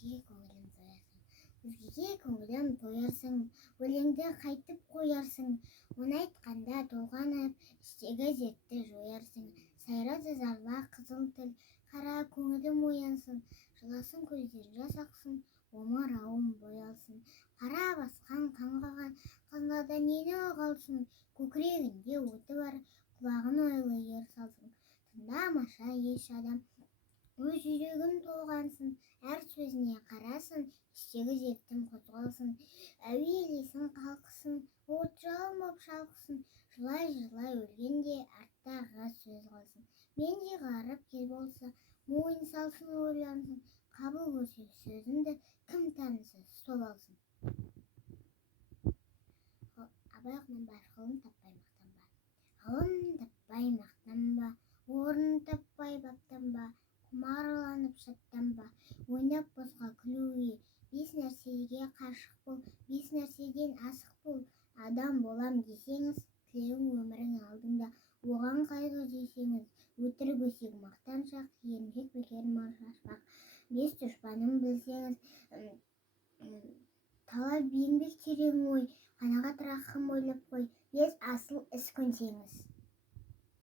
өзгеге көңілін тоярсың. Өзгеге көңілін тоярсың, өлеңді қайтып қоярсың. Оны айтқанда толғанып, іштегі дертті жоярсың. Сайрады зарла қызыл тіл, қара көңілім оянсын. Жыласын көзден жас ақсын, омырауым боялсын. Қара басқан қаңғыған қазынадан нені қалсын. Көкірегінде оты бар, құлағын ойлы ер салсын. Тыңдамаша еш адам өз жүрегін толғансын. Әр сөзіне қарасын, іштегі дертім қозғалсын. Әуелесін қалқысын, от жалын боп шалқысын. Жылай-жылай өлгенде арттағы сөз қалсын. Мен де қарып кел болса, мойын салсын, ойлансын. Қабыл көрсе сөзімді, кім таныса сол алсын. Абай Құнанбаев. Ғылым таппай мақтанба. Ғылым таппай мақтанба, орын таппай баптанба, құмарланып шаттанба, ойнап босқа күлуге. 5 нәрсеге қашық бол, 5 нәрседен асық бол. Адам болам десеңіз, тілеуің өмірің алдыңда, оған қайғы жесеңіз. Өтірік өсек мақтаншақ, еріншек бекер мал шашпақ. 5 дұшпанын білсеңіз, талап еңбек терең ой, қанағат рахым ойлап қой. 5 асыл іс көнсеңіз.